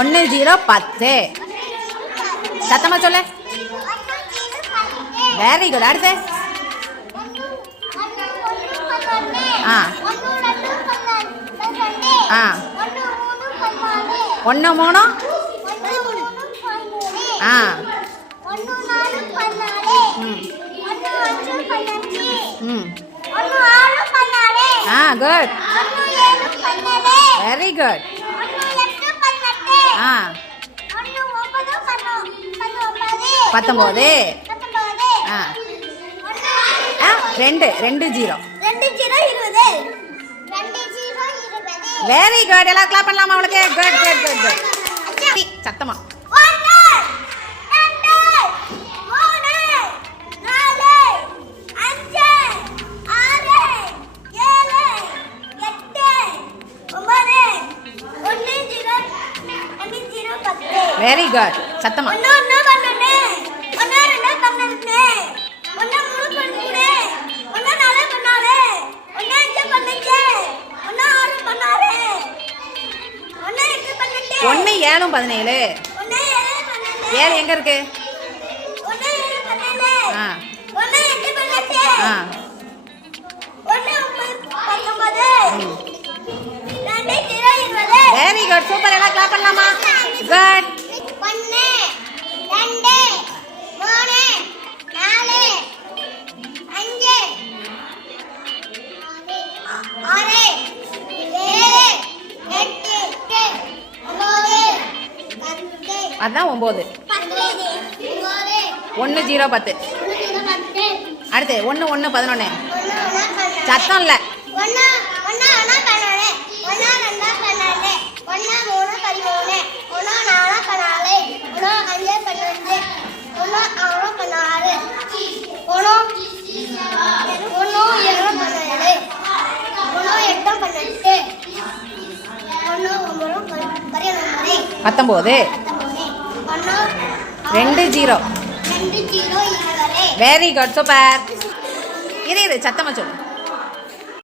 1 0 10. சத்தமா சொல்லு. Very good. அடுத்து ஆ ஆ 1 3 ஆ ஆ குட். Very good. ஆ 19 ஆ ஆ 2 2 0. Very good. எல்லாம் கிளாப் பண்ணலாமா அவளுக்கு? Good good good good. சத்தமா வெரி குட். சத்தமா ஒன்னு 7 17. 7 எங்க இருக்கு? ஆ ஆ வெரி குட். சூப்பர். எல்லாம் கிளாப் பண்ணலாமா? குட். 9 அதான் 9. 1 0 10. அடுத்து 1 1 11. சத்தம் இல்லை. 1 1 11. 1 2 12. 1 3 13. 1 4 14. 1 5 12. 1 6 16. 1 7 17. 1 8 18. 1 9 2 0. Very good. சூப்பர். இரு சத்தமா சொல்லு.